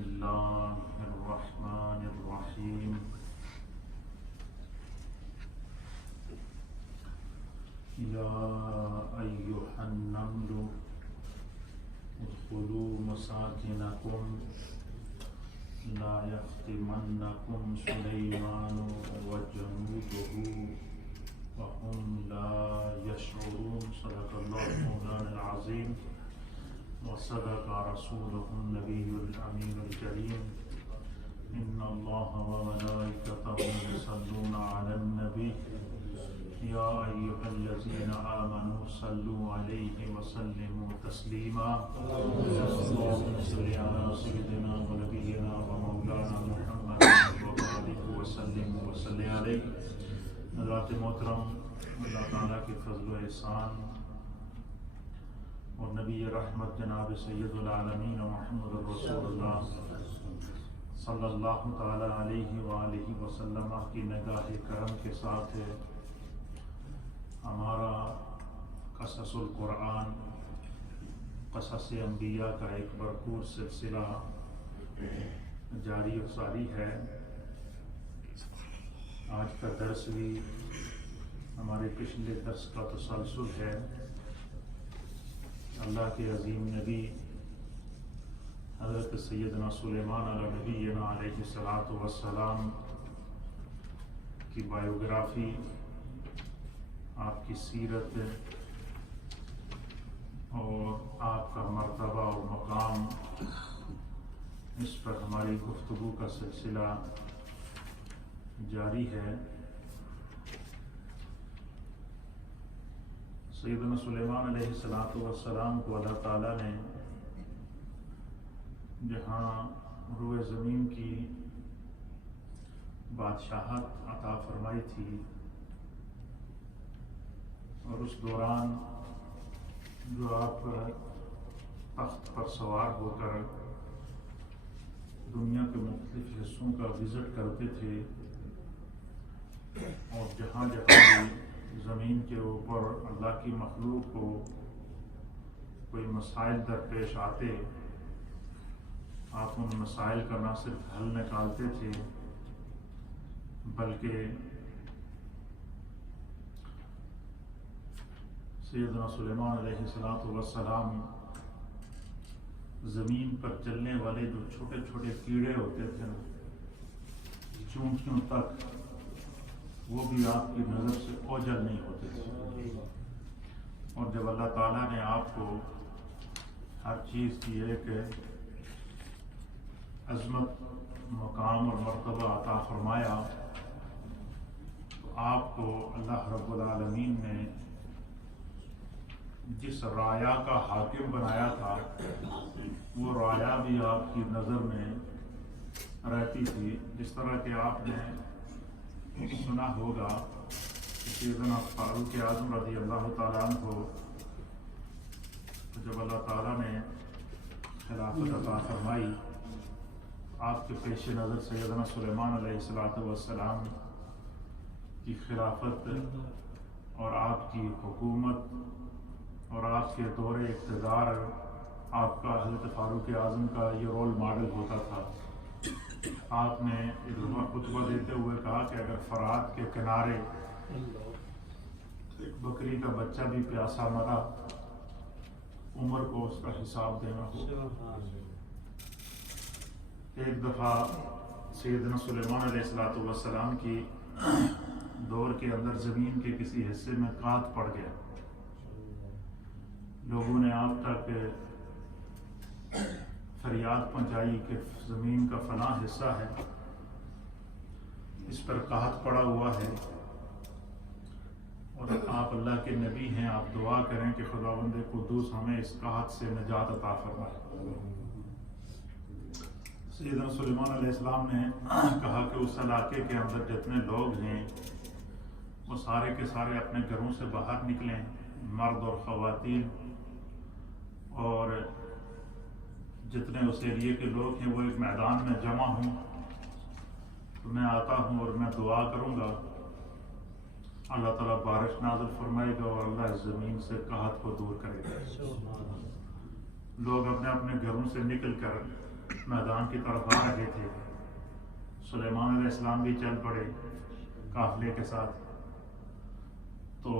الله الرحمن الرحيم يا أيها النمل ادخلوا مساكنكم لا يختمنكم سليمان وجنوده وهم لا يشعرون صدق الله مولانا العظيم وصدق رسوله النبي الأمين الكريم إن الله وملائكته يصلون على النبي يا أيها الذين آمنوا صلوا عليه وسلموا تسليما اللهم صل على سيدنا ونبينا ومولانا محمد وآله وسلم وصل عليه. حضرات محترم، اللہ تعالیٰ کے فضل و احسان اور نبی رحمت جناب سید العالمین محمد رسول اللہ صلی اللہ تعالیٰ علیہ وآلہ وسلم کی نگاہ کرم کے ساتھ ہمارا قصص القرآن، قصص انبیاء کا ایک بھرپور سلسلہ جاری و ساری ہے. آج کا درس بھی ہمارے پچھلے درس کا تسلسل ہے. اللہ کے عظیم نبی حضرت سیدنا سلیمان علیہ نبینا علیہ الصلاۃ والسلام کی بایوگرافی، آپ کی سیرت اور آپ کا مرتبہ اور مقام، اس پر ہماری گفتگو کا سلسلہ جاری ہے. سیدنا سلیمان علیہ السلام کو اللہ تعالیٰ نے جہاں روئے زمین کی بادشاہت عطا فرمائی تھی، اور اس دوران جو آپ تخت پر سوار ہو کر دنیا کے مختلف حصوں کا وزٹ کرتے تھے، اور جہاں جہاں بھی زمین کے اوپر اللہ کی مخلوق کو کوئی مسائل درپیش آتے، آپ ان مسائل کا نہ صرف حل نکالتے تھے بلکہ سیدنا سلیمان علیہ السلام زمین پر چلنے والے جو چھوٹے چھوٹے کیڑے ہوتے تھے، چونٹیوں تک، وہ بھی آپ کی نظر سے اوجھل نہیں ہوتے تھے. اور جب اللہ تعالیٰ نے آپ کو ہر چیز کی ایک عظمت، مقام اور مرتبہ عطا فرمایا، تو آپ کو اللہ رب العالمین نے جس رایا کا حاکم بنایا تھا، وہ رایا بھی آپ کی نظر میں رہتی تھی. جس طرح کہ آپ نے سنا ہوگا کہ سیدنا فاروق اعظم رضی اللہ تعالیٰ عنہ کو جب اللہ تعالیٰ نے خلافت عطا فرمائی، آپ کے پیش نظر سیدنا سلیمان علیہ السلام کی خلافت اور آپ کی حکومت اور آپ کے دور اقتدار، آپ کا حضرت فاروق اعظم کا یہ رول ماڈل ہوتا تھا. آپ نے ایک خطبہ دیتے ہوئے کہا کہ اگر فرات کے کنارے ایک بکری کا بچہ بھی پیاسا مرا، عمر کو اس کا حساب دینا ہوگا. ایک دفعہ سیدنا سلیمان علیہ السلام کی دور کے اندر زمین کے کسی حصے میں قحط پڑ گیا. لوگوں نے آپ تک فریاد پہنچائی کہ زمین کا فلاں حصہ ہے، اس پر قحط پڑا ہوا ہے، اور آپ اللہ کے نبی ہیں، آپ دعا کریں کہ خداوند قدوس ہمیں اس قحط سے نجات عطا فرمائے. سیدنا سلیمان علیہ السلام نے کہا کہ اس علاقے کے اندر جتنے لوگ ہیں وہ سارے کے سارے اپنے گھروں سے باہر نکلیں، مرد اور خواتین، اور جتنے اس ایریے کے لوگ ہیں وہ ایک میدان میں جمع ہوں. تو میں آتا ہوں اور میں دعا کروں گا، اللہ تعالیٰ بارش نازل فرمائے گا اور اللہ اس زمین سے قحط کو دور کرے گا. لوگ اپنے اپنے گھروں سے نکل کر میدان کی طرف آ رہے تھے۔ سلیمان علیہ السلام بھی چل پڑے قافلے کے ساتھ۔ تو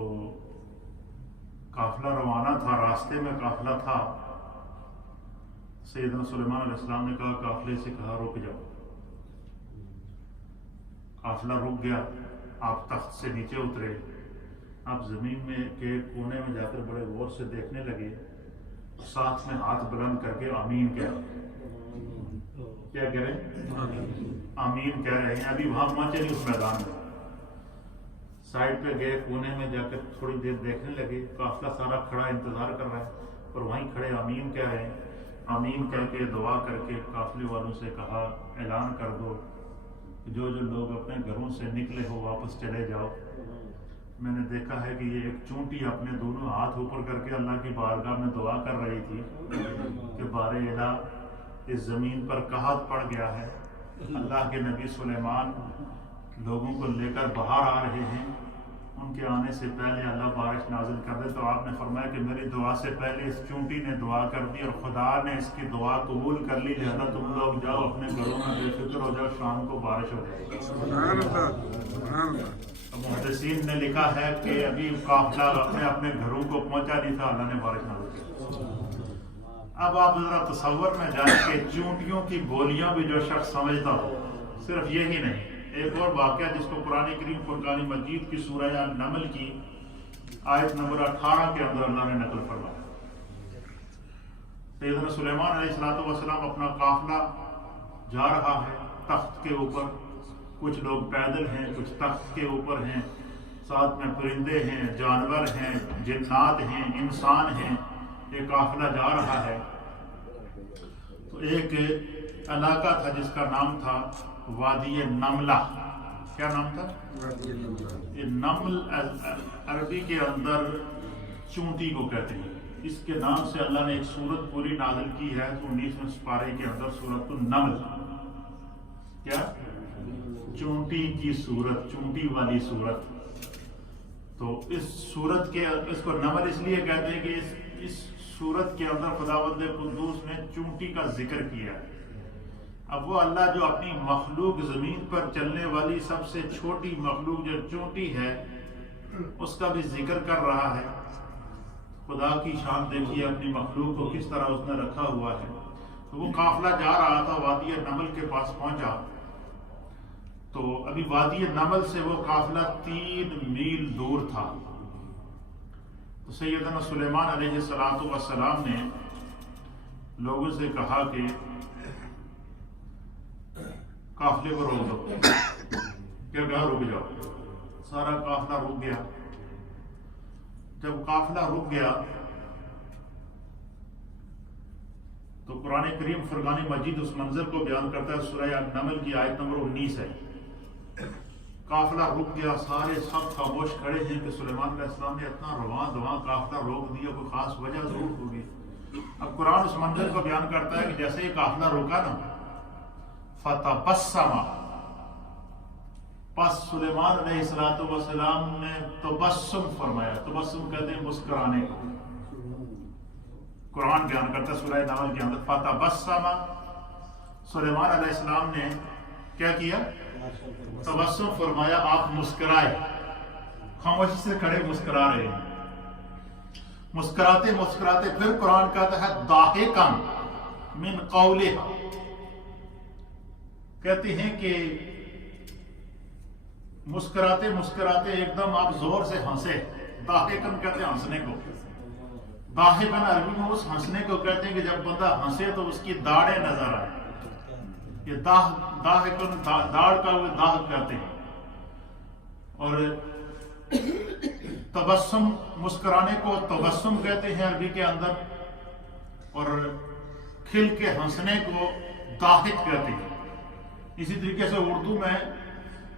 قافلہ روانہ تھا، راستے میں قافلہ تھا۔ سیدنا سلیمان علیہ السلام نے کہا، قافلے سے کہا رک جاؤ۔ قافلہ رک گیا۔ آپ تخت سے نیچے اترے، آپ زمین میں کے کونے میں جا کر بڑے غور سے دیکھنے لگے، ساتھ میں ہاتھ بلند کر کے آمین کیا کہہ رہے ہیں؟ آمین کہہ رہے ہیں۔ ابھی وہاں پہنچے نہیں اس میدان میں، سائڈ پہ گئے، کونے میں جا کر تھوڑی دیر دیکھنے لگے، قافلہ سارا کھڑا انتظار کر رہا ہے، اور وہیں کھڑے آمین کہہ رہے ہیں۔ آمین کہہ کے دعا کر کے قافلے والوں سے کہا، اعلان کر دو جو لوگ اپنے گھروں سے نکلے ہو واپس چلے جاؤ۔ میں نے دیکھا ہے کہ یہ ایک چونٹی اپنے دونوں ہاتھ اوپر کر کے اللہ کی بارگاہ میں دعا کر رہی تھی کہ بار الہ، اس زمین پر قحط پڑ گیا ہے، اللہ کے نبی سلیمان لوگوں کو لے کر باہر آ رہے ہیں، ان کے آنے سے پہلے اللہ بارش نازل کر دے۔ تو آپ نے فرمایا کہ میری دعا سے پہلے اس چونٹی نے دعا کر دی اور خدا نے اس کی دعا قبول کر لی، لہذا تم لوگ جاؤ اپنے گھروں میں، بے فکر ہو جاؤ، شام کو بارش ہو جائے گی۔ محدثین نے لکھا ہے کہ ابھی قافلہ اپنے گھروں کو پہنچا نہیں تھا، اللہ نے بارش نازل کی۔ اب آپ ذرا تصور میں جائیں کہ چونٹیوں کی بولیاں بھی جو شخص سمجھتا ہو، صرف یہی نہیں، ایک اور واقعہ جس کو قرآن کریم فرقان مجید کی سورہ النمل کی آیت نمبر 18 کے اندر اللہ نے نقل فرمایا۔ سیدنا سلیمان علیہ السلام اپنا قافلہ جا رہا ہے تخت کے اوپر، کچھ لوگ پیدل ہیں، کچھ تخت کے اوپر ہیں، ساتھ میں پرندے ہیں، جانور ہیں، جنات ہیں، انسان ہیں، یہ قافلہ جا رہا ہے۔ تو ایک علاقہ تھا جس کا نام تھا وادی نملہ۔ کیا نام تھا؟ یہ نمل عربی کے اندر چونٹی کو کہتے ہیں، اس کے نام سے اللہ نے ایک سورت پوری نازل کی ہے 19ویں سپارے کے اندر، سورت النمل۔ کیا؟ چونٹی کی سورت، چونٹی والی سورت۔ تو اس سورت کے اس کو نمل اس لیے کہتے ہیں کہ اس سورت کے اندر خداوند قدوس نے چونٹی کا ذکر کیا ہے۔ اب وہ اللہ جو اپنی مخلوق زمین پر چلنے والی سب سے چھوٹی مخلوق جو چونٹی ہے اس کا بھی ذکر کر رہا ہے۔ خدا کی شان دیکھیے، اپنی مخلوق کو کس طرح اس نے رکھا ہوا ہے۔ تو وہ قافلہ جا رہا تھا، وادی نمل کے پاس پہنچا۔ تو ابھی وادی نمل سے وہ قافلہ 3 میل دور تھا۔ تو سیدنا سلیمان علیہ السلام نے لوگوں سے کہا کہ قافلے کو روک دو۔ کیا کہا؟ رک جاؤ۔ سارا قافلہ رک گیا۔ جب قافلہ رک گیا تو قرآن کریم فرقان مجید اس منظر کو بیان کرتا ہے، سورہ النمل کی آیت نمبر 19 ہے۔ قافلہ رک گیا، سارے سب خاموش کھڑے ہیں کہ سلیمان علیہ السلام نے اتنا رواں دواں قافلہ روک دیا، کوئی خاص وجہ ضرور ہوگی۔ اب قرآن اس منظر کو بیان کرتا ہے کہ جیسے یہ قافلہ روکا نا، فتبسم، پس سلیمان علیہ السلام نے تبسم فرمایا۔ تبسم کہتے ہیں مسکرانے کو۔ قرآن بیان کرتا ہے سورہ نمل کے اندر، فتبسم، سلیمان علیہ السلام نے کیا کیا؟ تبسم فرمایا، آپ مسکرائے۔ خاموشی سے کھڑے مسکرا رہے ہیں، مسکراتے مسکراتے پھر قرآن کہتا ہے ضاحکا من قولہا، کہتے ہیں کہ مسکراتے مسکراتے ایک دم آپ زور سے ہنسے۔ ضاحکن کہتے ہیں ہنسنے کو۔ ضاحکن عربی میں اس ہنسنے کو کہتے ہیں کہ جب بندہ ہنسے تو اس کی داڑیں نظر آئے۔ یہ ضاحکن، داڑ کا وہ ضاحک کہتے ہیں۔ اور تبسم، مسکرانے کو تبسم کہتے ہیں عربی کے اندر، اور کھل کے ہنسنے کو ضاحک کہتے ہیں۔ اسی طریقے سے اردو میں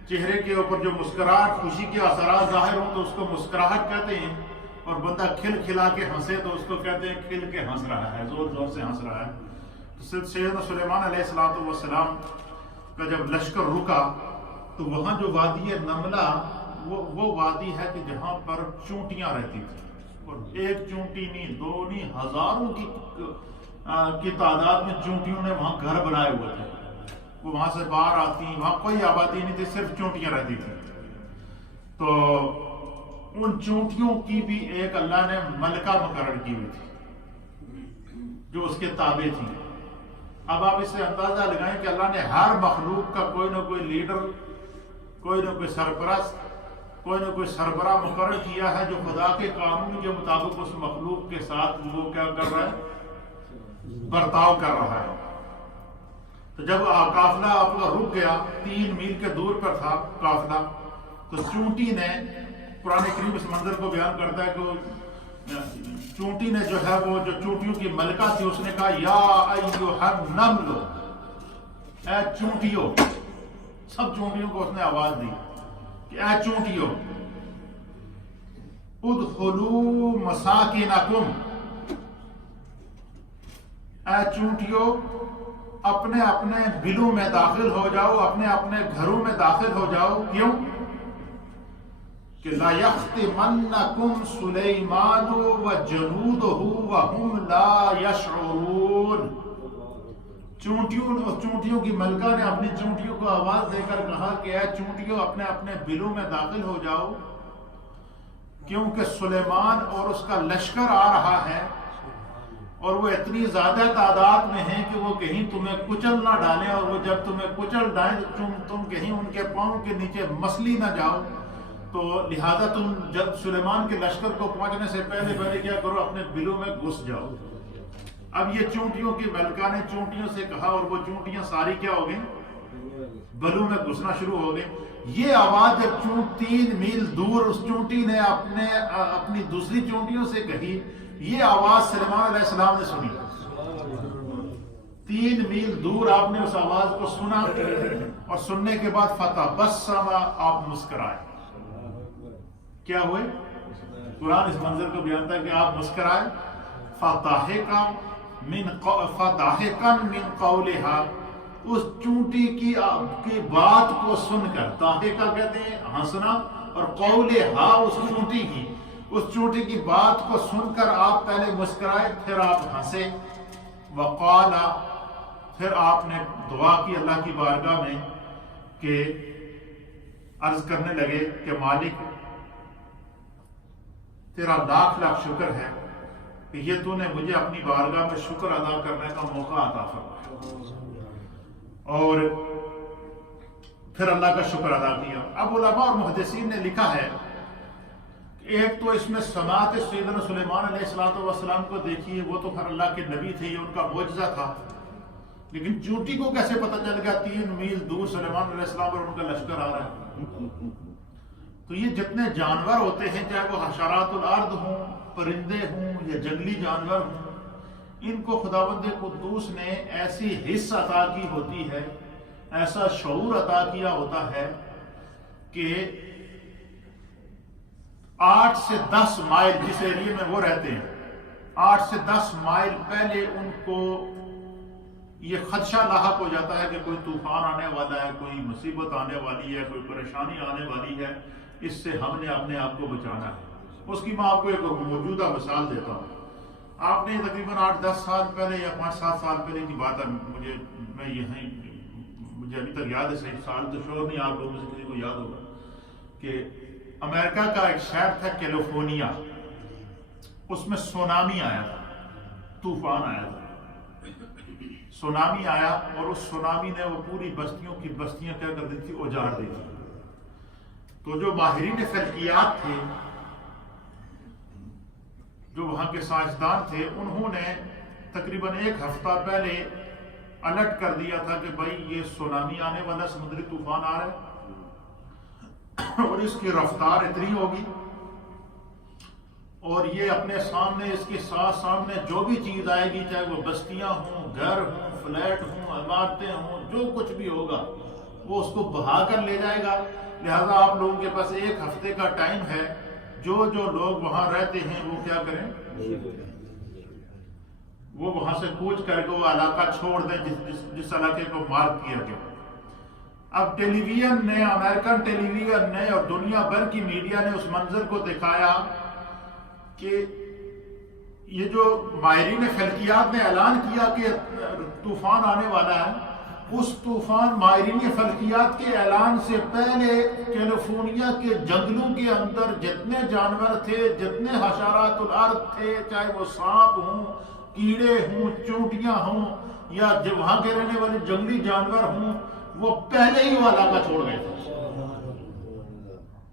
چہرے کے اوپر جو مسکراہٹ، خوشی کے اثرات ظاہر ہوں تو اس کو مسکراہٹ کہتے ہیں، اور بندہ کھل کھلا کے ہنسے تو اس کو کہتے ہیں کھل کے ہنس رہا ہے، زور زور سے ہنس رہا ہے۔ تو سیدنا سلیمان علیہ السلام کا جب لشکر رکا تو وہاں جو وادی نملہ، وہ وادی ہے کہ جہاں پر چونٹیاں رہتی تھیں، اور ایک چونٹی نہیں، 2 نہیں، ہزاروں کی کی تعداد میں چونٹیوں نے وہاں گھر بنائے ہوئے تھے. وہ وہاں سے باہر آتی، وہاں کوئی آبادی نہیں تھی، صرف چونٹیاں رہتی تھیں. تو ان چونٹیوں کی بھی ایک اللہ نے ملکہ مقرر کی ہوئی تھی جو اس کے تابع تھی. اب آپ اس سے اندازہ لگائیں کہ اللہ نے ہر مخلوق کا کوئی نہ کوئی لیڈر، کوئی نہ کوئی سرپرست، کوئی نہ کوئی سربراہ مقرر کیا ہے جو خدا کے قانون کے مطابق اس مخلوق کے ساتھ وہ کیا کر رہا ہے، برتاؤ کر رہا ہے. تو جب قافلہ آپ کا رک گیا، 3 میل کے دور پر تھا قافلہ، تو چونٹی نے، قرآن کریم اس منظر کو بیان کرتا ہے کہ چونٹی نے جو ہے وہ جو چونٹیوں کی ملکہ تھی، اس نے کہا یا ایھا النمل، اے چونٹیوں. سب چونٹیوں کو اس نے آواز دی کہ اے چونٹیوں، ادخلوا مساکنکم، اے چونٹیوں اپنے اپنے بلوں میں داخل ہو جاؤ، اپنے اپنے گھروں میں داخل ہو جاؤ. کیوں؟ کہ لا یختمنکم سلیمان وجنودہ وہم لا یشعرون. چونٹیوں کی ملکہ نے اپنی چونٹیوں کو آواز دے کر کہا کہ اے چونٹیوں اپنے اپنے بلوں میں داخل ہو جاؤ، کیونکہ سلیمان اور اس کا لشکر آ رہا ہے، اور وہ اتنی زیادہ تعداد میں ہیں کہ وہ کہیں تمہیں کچل نہ ڈالیں، اور وہ جب تمہیں کچل ڈالیں تم کہیں ان کے پاؤں کے نیچے مسلی نہ جاؤ. تو لہذا تم جب سلیمان کے لشکر کو پہنچنے سے پہلے کیا کرو، اپنے بلوں میں گھس جاؤ. اب یہ چونٹیوں کی ملکہ نے چونٹیوں سے کہا، اور وہ چونٹیاں ساری کیا ہو گئی، بلوں میں گھسنا شروع ہو گئی. یہ آواز جب 3 میل دور اس چونٹی نے اپنی دوسری چونٹیوں سے کہی، یہ آواز سلیمان علیہ السلام نے سنی. 3 میل دور آپ نے اس آواز کو سنا، اور سننے کے بعد فتبسم، آپ مسکرائے. کیا ہوئے؟ قرآن اس منظر کو بیان تھا کہ آپ مسکرائے. فضحکا من قولها، اس چونٹی کی بات کو سن کر، ضاحکہ کہتے ہیں ہنسنا، اور قولها اس چونٹی کی، اس چونٹی کی بات کو سن کر آپ پہلے مسکرائے، پھر آپ ہنسے. وقال، پھر آپ نے دعا کی اللہ کی بارگاہ میں کہ عرض کرنے لگے کہ مالک تیرا لاکھ لاکھ شکر ہے کہ یہ تو نے مجھے اپنی بارگاہ میں شکر ادا کرنے کا موقع عطا فرمایا. اور پھر اللہ کا شکر ادا کیا. اب علماء اور محدثین نے لکھا ہے کہ ایک تو اس میں سماعت سیدنا سلیمان علیہ السلام کو دیکھیے، وہ تو پھر اللہ کے نبی تھے، یہ ان کا معجزہ تھا. لیکن چونٹی کو کیسے پتہ چل گیا 3 میل دور سلیمان علیہ السلام اور ان کا لشکر آ رہا ہے؟ تو یہ جتنے جانور ہوتے ہیں، چاہے وہ حشرات الارض ہوں، پرندے ہوں یا جنگلی جانور ہوں، ان کو خداوند قدوس نے ایسی حس عطا کی ہوتی ہے، ایسا شعور عطا کیا ہوتا ہے کہ 8 سے 10 مائل جس ایریے میں وہ رہتے ہیں، 8 سے 10 مائل پہلے ان کو یہ خدشہ لاحق ہو جاتا ہے کہ کوئی طوفان آنے والا ہے، کوئی مصیبت آنے والی ہے، کوئی پریشانی آنے والی ہے، اس سے ہم نے اپنے آپ کو بچانا ہے. اس کی میں آپ کو ایک موجودہ مثال دیتا ہوں. آپ نے تقریباً 8-10 سال پہلے یا 5-7 سال پہلے کی بات ہے، مجھے ابھی تک یاد ہے، صحیح سال تو شور نہیں، آپ لوگوں میں سے کسی کو یاد ہوگا کہ امریکہ کا ایک شہر تھا کیلیفورنیا، اس میں سونامی آیا تھا، طوفان آیا تھا. سونامی آیا اور اس سونامی نے وہ پوری بستیوں کی بستیاں کیا کر دی تھی، اجاڑ دی تھی. تو جو ماہرین فلکیات تھے، جو وہاں کے سائنسدان تھے، انہوں نے تقریباً 1 ہفتہ پہلے الرٹ کر دیا تھا کہ بھائی یہ سونامی آنے والا، سمندری طوفان آ رہا ہے، اور اس کی رفتار اتنی ہوگی، اور یہ اپنے سامنے، اس کے سامنے جو بھی چیز آئے گی، چاہے وہ بستیاں ہوں، گھر ہوں، فلیٹ ہوں، عمارتیں ہوں، جو کچھ بھی ہوگا وہ اس کو بہا کر لے جائے گا. لہذا آپ لوگوں کے پاس 1 ہفتے کا ٹائم ہے، جو لوگ وہاں رہتے ہیں وہ کیا کریں، وہ وہاں سے کوچ کر کے وہ علاقہ چھوڑ دیں جس علاقے کو مارک کیا گیا. اب ٹیلی ویژن نے، امریکن ٹیلی ویژن نے اور دنیا بھر کی میڈیا نے اس منظر کو دکھایا کہ یہ جو ماہرین فلکیات نے اعلان کیا کہ طوفان آنے والا ہے، اس طوفان ماہرین فلکیات کے اعلان سے پہلے کیلیفورنیا کے جنگلوں کے اندر جتنے جانور تھے، جتنے حشرات الارض تھے، چاہے وہ سانپ ہوں، کیڑے ہوں، چونٹیاں ہوں، یا وہاں کے رہنے والے جنگلی جانور ہوں، وہ پہلے ہی وہ علاقہ چھوڑ گئے تھے۔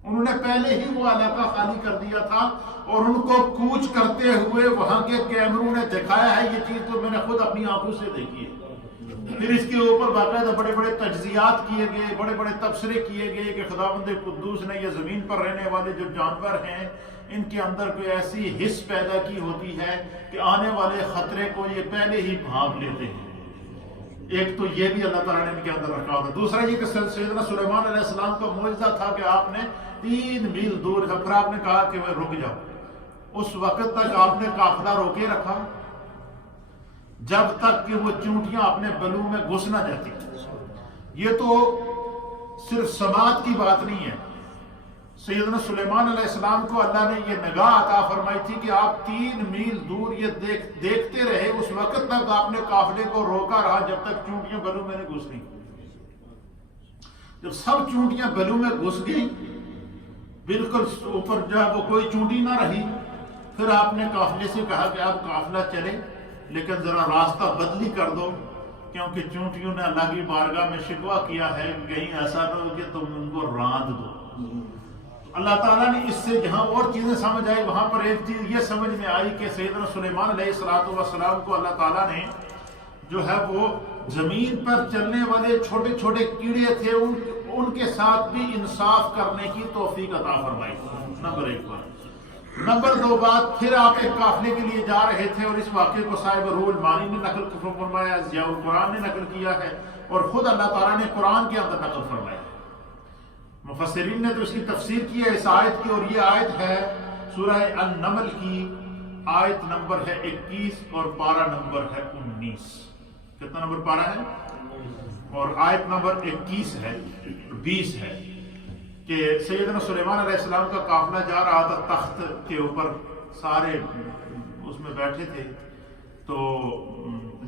انہوں نے پہلے ہی وہ علاقہ خالی کر دیا تھا، اور ان کو کوچ کرتے ہوئے وہاں کے کیمروں نے دکھایا ہے۔ یہ چیز تو میں نے خود اپنی آنکھوں سے دیکھی ہے۔ پھر اس کے اوپر باقاعدہ بڑے بڑے تجزیات کیے گئے، بڑے بڑے تبصرے کیے گئے کہ خداوند قدوس نے یہ زمین پر رہنے والے جو جانور ہیں، ان کے اندر کوئی ایسی حس پیدا کی ہوتی ہے کہ آنے والے خطرے کو یہ پہلے ہی بھانپ لیتے ہیں۔ ایک تو یہ بھی اللہ تعالیٰ نے ان کے اندر رکھا ہوتا ہے۔ دوسرا یہ کہ سیدنا سلیمان علیہ السلام کا معجزہ تھا کہ آپ نے 3 میل دور، پھر آپ نے کہا کہ وہ رک جاؤ۔ اس وقت تک آپ نے قافلہ روکے رکھا جب تک کہ وہ چونٹیاں اپنے بلوں میں گھس نہ جاتی۔ یہ تو صرف سماعت کی بات نہیں ہے، سیدنا سلیمان علیہ السلام کو اللہ نے یہ نگاہ عطا فرمائی تھی کہ آپ 3 میل دور یہ دیکھتے رہے، اس وقت تک آپ نے قافلے کو روکا رہا جب تک چونٹیاں بلوں میں نہیں گھس گئیں۔ جب سب چونٹیاں بلوں میں گھس گئیں، بالکل اوپر جب وہ کوئی چونٹی نہ رہی، پھر آپ نے قافلے سے کہا کہ اب قافلہ چلے، لیکن ذرا راستہ بدلی کر دو، کیونکہ چونٹیوں نے اللہ کی بارگاہ میں شکوہ کیا ہے کہ کہیں ایسا نہ ہو کہ تم ان کو راند دو۔ اللہ تعالیٰ نے اس سے جہاں اور چیزیں سمجھ آئی، وہاں پر ایک چیز یہ سمجھ میں آئی کہ سیدنا سلیمان علیہ السلام کو اللہ تعالیٰ نے جو ہے وہ زمین پر چلنے والے چھوٹے چھوٹے کیڑے تھے، ان کے ساتھ بھی انصاف کرنے کی توفیق عطا فرمائی۔ نمبر 1 بات۔ نمبر 2 بات، پھر آپ ایک قافلے کے لیے جا رہے تھے، اور اس واقعے کو صاحب روح المعانی نے نقل فرمایا، ضیاء القرآن نے نقل کیا ہے، اور خود اللہ تعالیٰ نے قرآن کے اندر نقل فرمایا۔ مفسرین نے تو اس کی تفسیر کی ہے اس آیت کی، اور یہ آیت ہے سورہ النمل کی، آیت نمبر ہے 21 اور پارہ نمبر ہے 19۔ کتنا نمبر پارہ ہے؟ اور آیت نمبر 21 ہے، 20 ہے، کہ سیدنا سلیمان علیہ السلام کا قافلہ جا رہا تھا، تخت کے اوپر سارے اس میں بیٹھے تھے، تو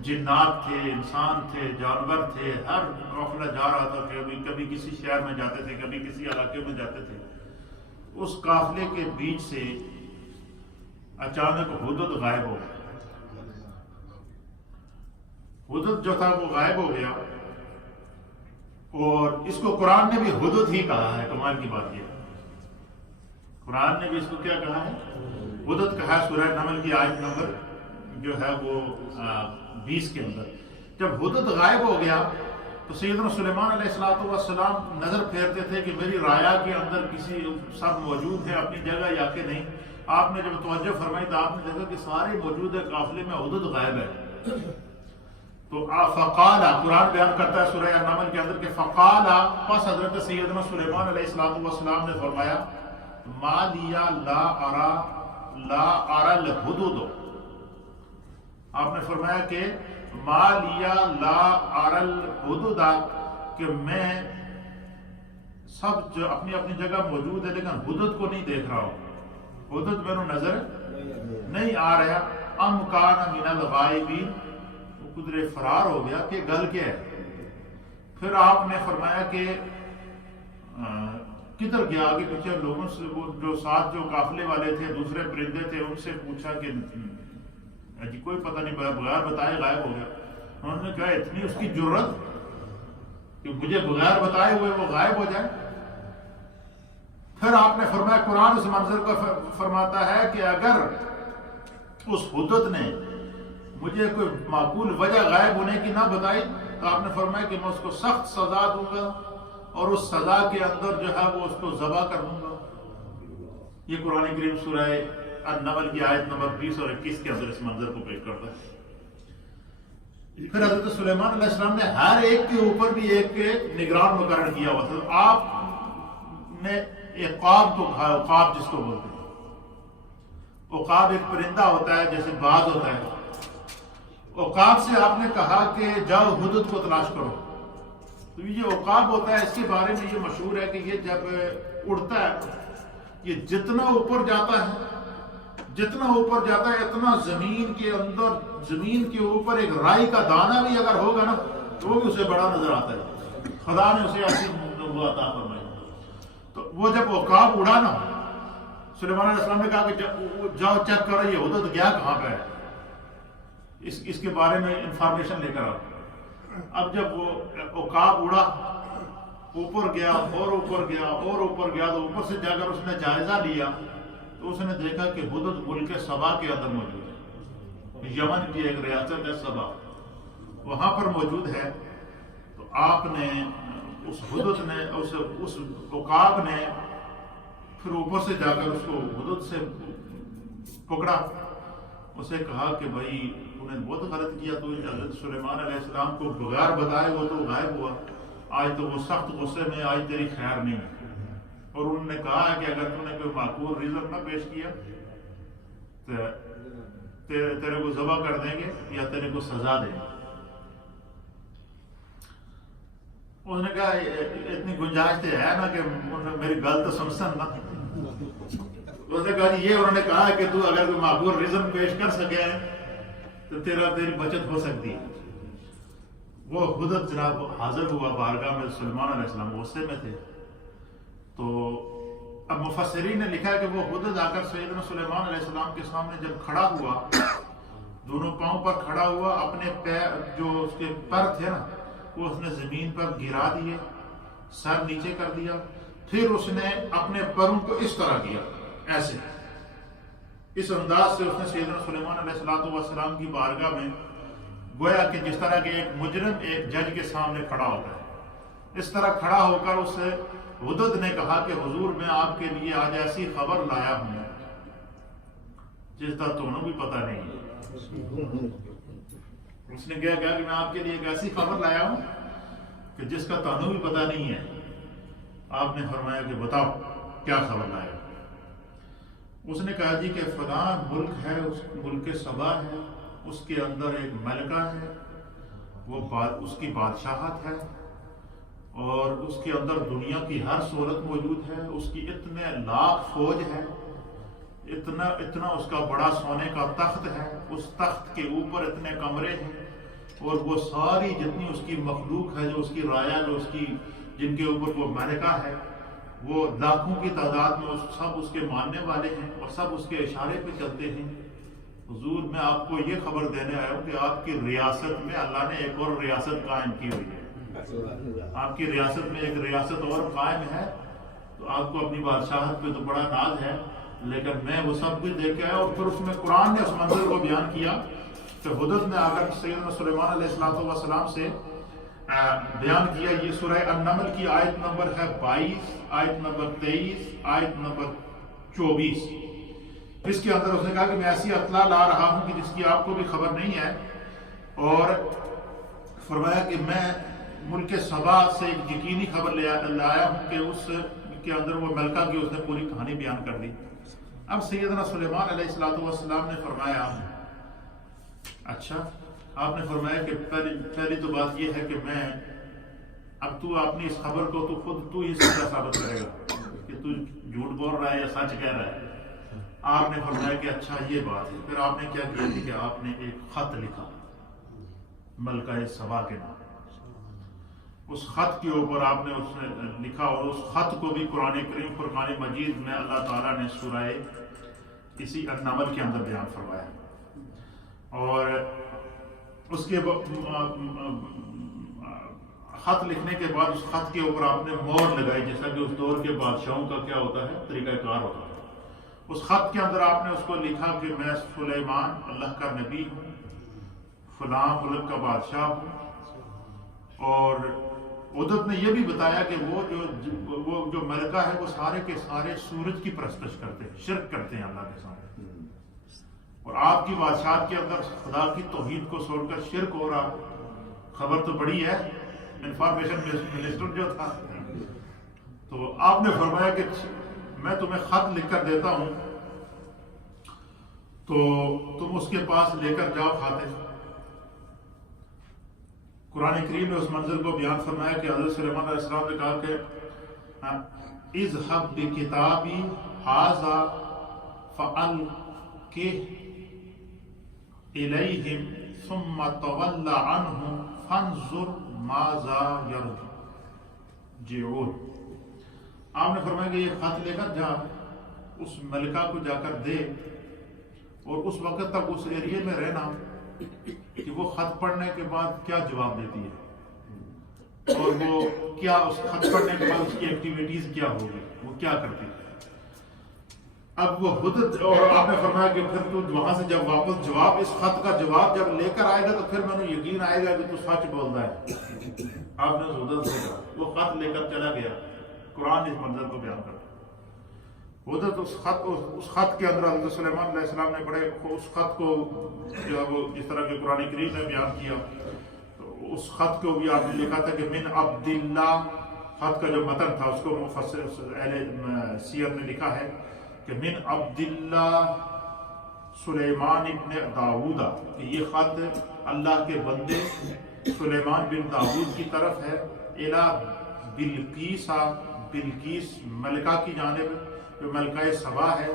جنات تھے، انسان تھے، جانور تھے، ہر قافلہ جا رہا تھا، کبھی کسی شہر میں جاتے تھے، کبھی کسی علاقے میں جاتے تھے۔ اس قافلے کے بیچ سے اچانک ہدہد غائب ہو گیا۔ ہدہد جو تھا وہ غائب ہو گیا، اور اس کو قرآن نے بھی ہدہد ہی کہا ہے۔ کمال کی بات یہ قرآن نے بھی اس کو کیا کہا ہے؟ ہدہد کہا ہے، سورہ نمل کی آیت نمبر جو ہے وہ 20 کے اندر۔ جب ہدہد غائب ہو گیا تو سیدنا سلیمان علیہ السلام نظر پھیرتے تھے کہ میری رایا کے اندر کسی سب موجود ہے اپنی جگہ یا کہ نہیں۔ آپ نے جب توجہ فرمائی تو آپ نے دیکھا کہ سارے موجود ہے، قافلے میں ہدہد غائب ہے۔ تو فقالا، قرآن بیان کرتا ہے سورہ النمل کے اندر کہ فقالا، پس حضرت سیدنا سلیمان علیہ السلام نے فرمایا ما لیا لا ارى الہدہد۔ آپ نے فرمایا کہ ما لیا لا ارى الہدہد، کہ میں سب جو اپنی اپنی جگہ موجود ہے لیکن ہدہد کو نہیں دیکھ رہا ہوں، ہدہد میرے نظر نہیں آ رہا۔ ام کان من الغائبین، قدرے فرار ہو گیا کہ گل کیا ہے۔ پھر آپ نے فرمایا کہ کدھر گیا؟ آگے پیچھے لوگوں سے، وہ جو ساتھ جو قافلے والے تھے، دوسرے پرندے تھے، ان سے پوچھا کہ جی کوئی پتہ نہیں، بغیر بتائے غائب ہو گیا۔ انہوں نے کہا اتنی اس کی جرت کہ مجھے بغیر بتائے ہوئے وہ غائب ہو جائے۔ پھر آپ نے فرمایا، قرآن اس منظر کو فرماتا ہے کہ اگر اس ہدہد نے مجھے کوئی معقول وجہ غائب ہونے کی نہ بتائی تو آپ نے فرمایا کہ میں اس کو سخت سزا دوں گا، اور اس سزا کے اندر جو ہے وہ اس کو ذبح کر دوں گا۔ یہ قرآن کریم سورہ النمل کی آیت نمبر 20 اور 21 کے اندر اس منظر کو پیش کرتا ہے۔ پھر حضرت سلیمان علیہ السلام نے ہر ایک کے اوپر بھی ایک نگران مقرر کیا ہوا تھا۔ آپ نے عقاب کو کہا، عقاب جس کو بولتے ہیں، عقاب ایک پرندہ ہوتا ہے جیسے باز ہوتا ہے۔ عقاب سے آپ نے کہا کہ جاؤ ہدہد کو تلاش کرو۔ تو یہ جو عقاب ہوتا ہے، اس کے بارے میں یہ مشہور ہے کہ یہ جب اڑتا ہے، یہ جتنا اوپر جاتا ہے جتنا اوپر جاتا ہے اتنا زمین کے اندر، زمین کے اوپر ایک رائی کا دانہ بھی اگر ہوگا نا تو وہ بھی اسے بڑا نظر آتا ہے. خدا نے اسے ایسی وہ عطا فرمائی. تو وہ جب عقاب اڑا نا، سلیمان علیہ السلام نے کہا کہ جاؤ چیک کرو یہ حدود گیا کہاں پہ ہے، اس کے بارے میں انفارمیشن لے کر آؤ. اب جب وہ عقاب اڑا، اوپر گیا اور اوپر گیا اور اوپر گیا، تو اوپر سے جا کر اس نے جائزہ لیا تو اس نے دیکھا کہ حدود ملک سبا کے اندر موجود ہے. یمن کی ایک ریاست ہے سبا، وہاں پر موجود ہے. تو آپ نے اس حدود نے اس عقاب نے پھر اوپر سے جا کر اس کو حدود سے پکڑا. اسے کہا کہ بھائی تو نے بہت غلط کیا، تو حضرت سلیمان علیہ السلام کو بغیر بتائے وہ تو غائب ہوا. آج تو وہ سخت غصے میں، آج تیری خیر نہیں. اور انہوں نے کہا ہے کہ اگر تو نے کوئی معقول ریزن نہ پیش کیا تو تیرے کو ذبح کر دیں گے یا تیرے کو سزا دیں گے. انہوں نے کہا اتنی گنجائش تو ہے نا کہ میری گل تو سمجھن نا. اس نے کہا جی یہ انہوں نے کہا کہ تو اگر کوئی معقول ریزن پیش کر سکے تو تیری بچت ہو سکتی. وہ حدود جناب حاضر ہوا بارگاہ میں، سلیمان علیہ السلام غصے میں تھے. تو اب مفسرین نے لکھا ہے کہ وہ حدود آ کر سیدنا سلیمان علیہ السلام کے سامنے جب کھڑا ہوا، دونوں پاؤں پر کھڑا ہوا، اپنے پیر جو اس کے پر تھے نا وہ اس نے زمین پر گرا دیے، سر نیچے کر دیا. پھر اس نے اپنے پروں کو اس طرح کیا، ایسے اس انداز سے اس نے سیدنا سلیمان علیہ السلام کی بارگاہ میں گویا کہ جس طرح کہ ایک مجرم ایک جج کے سامنے کھڑا ہوتا ہے، اس طرح کھڑا ہو کر اس سے حدود نے کہا کہ حضور میں آپ کے لیے آج ایسی خبر لایا ہوں جس کا تمہیں بھی پتہ نہیں ہے. اس نے کہا کہ میں آپ کے لیے ایک ایسی خبر لایا ہوں کہ جس کا تمہیں بھی پتہ نہیں ہے. آپ نے فرمایا کہ بتاؤ کیا خبر لایا. اس نے کہا جی کہ فلاں ملک ہے، اس ملک سبا ہے، اس کے اندر ایک ملکہ ہے، وہ اس کی بادشاہت ہے، اور اس کے اندر دنیا کی ہر سہولت موجود ہے. اس کی اتنے لاکھ فوج ہے، اتنا اس کا بڑا سونے کا تخت ہے، اس تخت کے اوپر اتنے کمرے ہیں، اور وہ ساری جتنی اس کی مخلوق ہے، جو اس کی رایا، جو اس کی جن کے اوپر وہ ملکہ ہے، وہ لاکھوں کی تعداد میں سب اس کے ماننے والے ہیں اور سب اس کے اشارے پہ چلتے ہیں. حضور میں آپ کو یہ خبر دینے آیا ہوں کہ آپ کی ریاست میں اللہ نے ایک اور ریاست قائم کی ہوئی ہے. آپ کی ریاست میں ایک ریاست اور قائم ہے. تو آپ کو اپنی بادشاہت پہ تو بڑا ناز ہے، لیکن میں وہ سب کچھ دیکھ کے آیا. اور پھر اس میں قرآن نے اس منظر کو بیان کیا کہ حدود نے آ کر سیدنا سلیمان علیہ السلام سے بیان کیا. یہ سورہ النمل کی آیت نمبر ہے 22، آیت نمبر 23، آیت نمبر 24. اس کے اندر اس نے کہا کہ میں ایسی اطلاع لا رہا ہوں کہ جس کی آپ کو بھی خبر نہیں ہے. اور فرمایا کہ میں ملک سبا سے ایک یقینی خبر لایا ہوں کہ اس کے اندر وہ ملکہ کی اس نے پوری کہانی بیان کر دی. اب سیدنا سلیمان علیہ السلام نے فرمایا اچھا. آپ نے فرمایا کہ پہلی تو بات یہ ہے کہ میں اب تو اپنی اس خبر کو تو ہی سچا ثابت کرے گا کہ تو جھوٹ بول رہا ہے یا سچ کہہ رہا ہے. آپ نے فرمایا کہ اچھا یہ بات ہے. پھر آپ نے کیا کیا کہ آپ نے ایک خط لکھا ملکہ سبا کے نام. اس خط کے اوپر آپ نے اس نے لکھا، اور اس خط کو بھی قرآن کریم فرقان مجید میں اللہ تعالیٰ نے سورہ اسی النمل کے اندر بیان فرمایا. اور اس کے خط لکھنے کے بعد اس خط کے اوپر آپ نے مہر لگائی، جیسا کہ اس دور کے بادشاہوں کا کیا ہوتا ہے، طریقہ کار ہوتا ہے. اس خط کے اندر آپ نے اس کو لکھا کہ میں سلیمان اللہ کا نبی ہوں، فلاں ملک کا بادشاہ ہوں. اور حدود نے یہ بھی بتایا کہ وہ جو ملکہ ہے وہ سارے کے سارے سورج کی پرستش کرتے ہیں، شرک کرتے ہیں اللہ کے سامنے. اور آپ کی بادشاہت کے اندر خدا کی توحید کو چھوڑ کر شرک ہو رہا. خبر تو بڑی ہے. انفارمیشن منسٹر جو تھا، تو آپ نے فرمایا کہ میں تمہیں خط لکھ کر دیتا ہوں تو تم اس کے پاس لے کر جاؤ خاطر. قرآن کریم نے اس منظر کو بیان فرمایا کہ حضرت سلیمان علیہ السلام نے کہا کہ اذهب بکتابی ھذا کہ الیہم ثم تول عنہم فانظر ماذا یرجعون. آپ نے فرمایا کہ یہ خط لے کر جا، اس ملکہ کو جا کر دے، اور اس وقت تک اس ایریے میں رہنا کہ وہ خط پڑھنے کے بعد کیا جواب دیتی ہے، اور وہ کیا اس خط پڑھنے کے بعد اس کی ایکٹیویٹیز کیا ہوگی، وہ کیا کرتی ہے. اب وہ ہدہد، اور آپ نے فرمایا کہ پھر تو وہاں سے جب واپس جواب، اس خط کا جواب جب لے کر آئے گا تو پھر میں نے یقین آئے گا کہ تو سچ بولتا ہے. آپ نے اس ہدہد سے کہا، وہ خط لے کر چلا گیا. قرآن اس منظر کو بیان کرتا ہے. ہدہد اس خط کے اندر حضرت سلیمان علیہ السلام نے بڑے اس خط کو جو ہے وہ جس طرح کہ قرآن کریم نے بیان کیا، تو اس خط کو بھی آپ نے لکھا تھا کہ من عبداللہ. خط کا جو متن تھا اس کو مفسر اہل سیر نے لکھا ہے کہ من عبداللہ سلیمان ابن داؤد، کہ یہ خط اللہ کے بندے سلیمان بن داؤد کی طرف ہے. الی بلقیس، بلقیس ملکہ کی جانب جو ملکہ سبا ہے.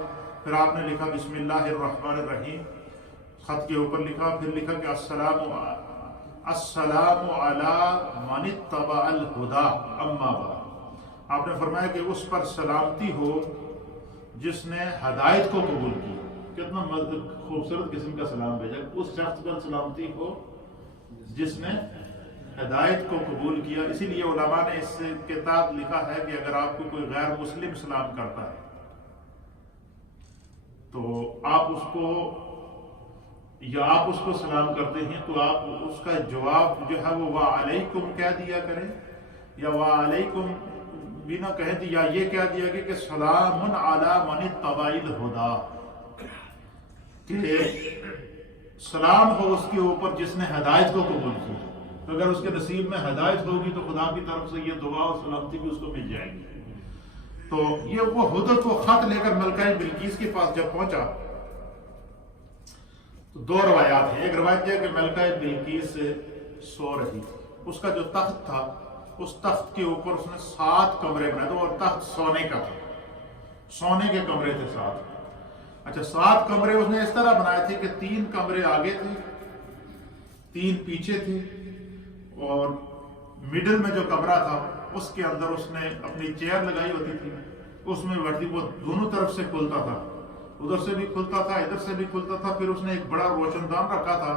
پھر آپ نے لکھا بسم اللہ الرحمن الرحیم خط کے اوپر لکھا. پھر لکھا کہ السلام علی من اتبع الہدی اما بعد. آپ نے فرمایا کہ اس پر سلامتی ہو جس نے ہدایت کو قبول کی. کتنا خوبصورت قسم کا سلام بھیجا. اس شخص پر سلامتی ہو جس نے ہدایت کو قبول کیا. اسی لیے علماء نے اس سے کتاب لکھا ہے کہ اگر آپ کو کوئی غیر مسلم سلام کرتا ہے تو آپ اس کو سلام کرتے ہیں تو آپ اس کا جواب جو ہے وہ وعلیکم کہہ دیا کریں، یا وعلیکم بھی نہ کہیں یا یہ کہہ دیا کہ سلام علی من اتبع الہدی، کہ سلام ہو اس کے اوپر جس نے ہدایت کو قبول کی. تو اگر اس کے نصیب میں ہدایت ہوگی تو خدا کی طرف سے یہ دعا اور سلامتی بھی اس کو مل جائے گی. تو یہ وہ ہدہد وہ خط لے کر ملکہ بلقیس کے پاس جب پہنچا تو دو روایات ہیں. ایک روایت یہ کہ ملکہ بلقیس سو رہی تھی. اس کا جو تخت تھا اس تخت کے اوپر اس نے 7 کمرے بنائے تھے، اور تخت سونے کا تھا، سونے کے کمرے تھے 7. اچھا 7 کمرے اس نے اس طرح بنائے تھے کہ 3 کمرے آگے تھے، 3 پیچھے تھے، اور مڈل میں جو کمرہ تھا اس کے اندر اس نے اپنی چیئر لگائی ہوتی تھی، اس میں بیٹھتی. وہ دونوں طرف سے کھلتا تھا، ادھر سے بھی کھلتا تھا ادھر سے بھی کھلتا تھا. پھر اس نے ایک بڑا روشن دان رکھا تھا،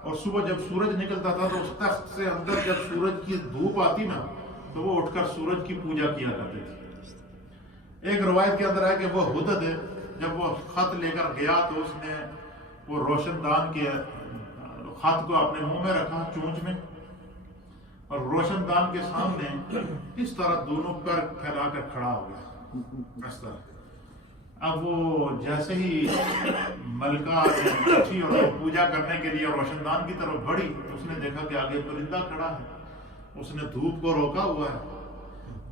اور صبح جب سورج نکلتا تھا تو اس تخت سے اندر جب سورج کی دھوپ آتی نا تو وہ اٹھ کر سورج کی پوجا کیا کرتے تھے. ایک روایت کے اندر ہے کہ وہ ہدہد جب وہ خط لے کر گیا تو اس نے وہ روشن دان کے خط کو اپنے منہ میں رکھا چونچ میں، اور روشن دان کے سامنے اس طرح دونوں پر پھیلا کر کھڑا ہو گیا اس طرح. اب وہ جیسے ہی ملکہ اٹھی اور پوجا کرنے کے لیے روشن دان کی طرف بڑھی تو اس نے دیکھا کہ آگے پرندہ کھڑا ہے. اس نے دھوپ کو روکا ہوا ہے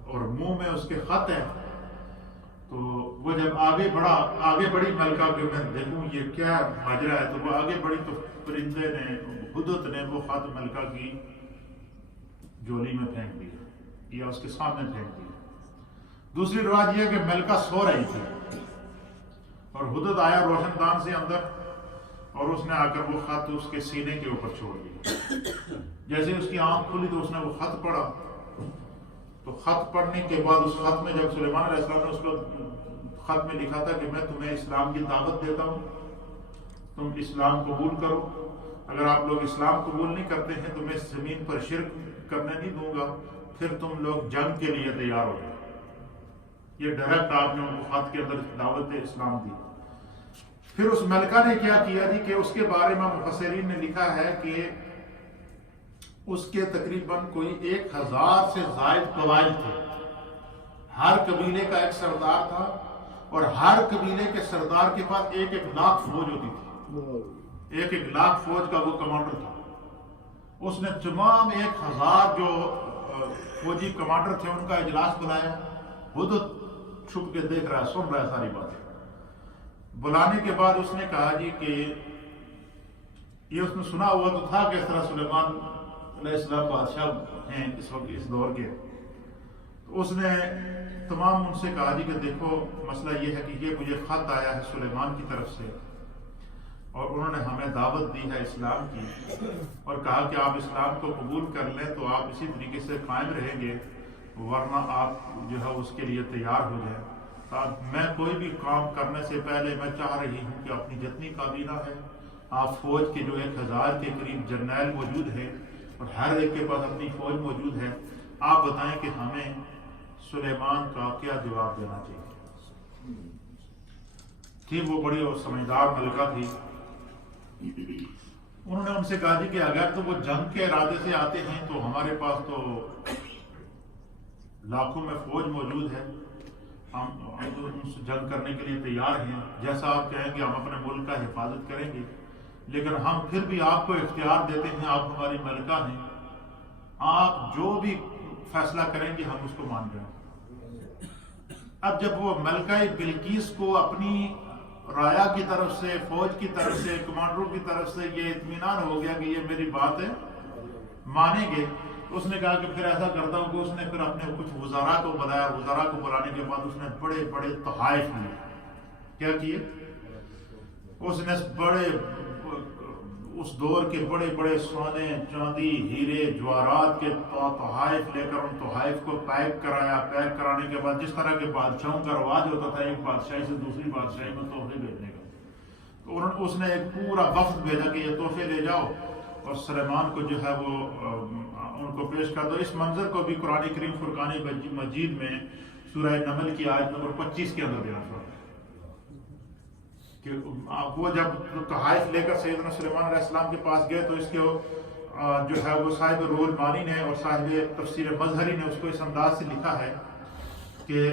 اور منہ میں اس کے خط ہے. تو وہ جب آگے بڑی ملکہ کہ میں دیکھوں یہ کیا ماجرا ہے، تو وہ آگے بڑھی تو پرندے نے ہدہد نے وہ خط ملکہ کی جولی میں پھینک دیا یا اس کے سامنے پھینک دیا. دوسری روایت یہ کہ ملکہ سو رہی تھی اور ہدہد آیا روشن دان سے اندر، اور اس نے آ کر وہ خط اس کے سینے کے اوپر چھوڑ دیا. جیسے اس کی آنکھ کھلی تو اس نے وہ خط پڑھا. تو خط پڑھنے کے بعد اس خط میں جب سلیمان علیہ السلام نے اس کو خط میں لکھا تھا کہ میں تمہیں اسلام کی دعوت دیتا ہوں، تم اسلام قبول کرو، اگر آپ لوگ اسلام قبول نہیں کرتے ہیں تو میں اس زمین پر شرک کرنے نہیں دوں گا، پھر تم لوگ جنگ کے لیے تیار ہو جائیں. یہ ڈائریکٹ آپ نے ان کو خط کے اندر دعوت اسلام دی. پھر اس ملکہ نے کیا کیا جی کہ اس کے بارے میں مفسرین نے لکھا ہے کہ اس کے تقریباً کوئی 1000 سے زائد قبائل تھے. ہر قبیلے کا ایک سردار تھا، اور ہر قبیلے کے سردار کے پاس 1 لاکھ فوج ہوتی تھی. 1 لاکھ فوج کا وہ کمانڈر تھا. اس نے تمام 1000 جو فوجی کمانڈر تھے ان کا اجلاس بلایا. ہدہد چھپ کے دیکھ رہا ہے، سن رہا ہے ساری باتیں. بلانے کے بعد اس نے کہا جی کہ یہ اس نے سنا ہوا تو تھا کہ اس طرح سلیمان علیہ السلام بادشاہ ہیں اس وقت اس دور کے. تو اس نے تمام ان سے کہا جی کہ دیکھو مسئلہ یہ ہے کہ یہ مجھے خط آیا ہے سلیمان کی طرف سے اور انہوں نے ہمیں دعوت دی ہے اسلام کی اور کہا کہ آپ اسلام کو قبول کر لیں تو آپ اسی طریقے سے قائم رہیں گے، ورنہ آپ جو ہے اس کے لیے تیار ہو جائیں۔ میں کوئی بھی کام کرنے سے پہلے میں چاہ رہی ہوں کہ اپنی جتنی کابینہ ہے، آپ فوج کے جو 1000 کے قریب جرنیل موجود ہیں اور ہر ایک کے پاس اپنی فوج موجود ہے، آپ بتائیں کہ ہمیں سلیمان کا کیا جواب دینا چاہیے؟ تھی وہ بڑی اور سمجھدار ملکہ تھی۔ انہوں نے ان سے کہا جی کہ اگر تو وہ جنگ کے ارادے سے آتے ہیں تو ہمارے پاس تو لاکھوں میں فوج موجود ہے، ہم ان سے جنگ کرنے کے لیے تیار ہیں، جیسا آپ کہیں گے ہم اپنے ملک کا حفاظت کریں گے، لیکن ہم پھر بھی آپ کو اختیار دیتے ہیں، آپ ہماری ملکہ ہیں، آپ جو بھی فیصلہ کریں گے ہم اس کو مان جائیں۔ اب جب وہ ملکہ بلقیس کو اپنی رایا کی طرف سے، فوج کی طرف سے، کمانڈروں کی طرف سے یہ اطمینان ہو گیا کہ یہ میری بات ہے مانیں گے، تو اس نے کہا کہ پھر ایسا کرتا ہوں کہ اس نے پھر اپنے کچھ وزراء کو بلایا، وزراء کو بلانے کے بعد اس نے بڑے بڑے تحائف لیے۔ کیا کیے؟ اس نے اس دور کے بڑے بڑے سونے، چاندی، ہیرے، جواہرات کے تحائف لے کر ان تحائف کو پیک کرایا۔ پیک کرانے کے بعد جس طرح کے بادشاہوں کا رواج ہوتا تھا ایک بادشاہی سے دوسری بادشاہی میں تحفے بھیجنے کا، تو اس نے ایک پورا وفد بھیجا کہ یہ تحفے لے جاؤ اور سلیمان کو جو ہے وہ ان کو پیش کر دو۔ اس منظر کو بھی قرآن کریم فرقان مجید میں سورہ نمل کی آیت نمبر 25 کے اندر بیان ہوا کہ وہ جب تحائف لے کر سیدنا سلیمان علیہ السلام کے پاس گئے تو اس کے جو ہے وہ صاحب روح المانی نے اور صاحب تفسیر مظہری نے اس کو اس انداز سے لکھا ہے کہ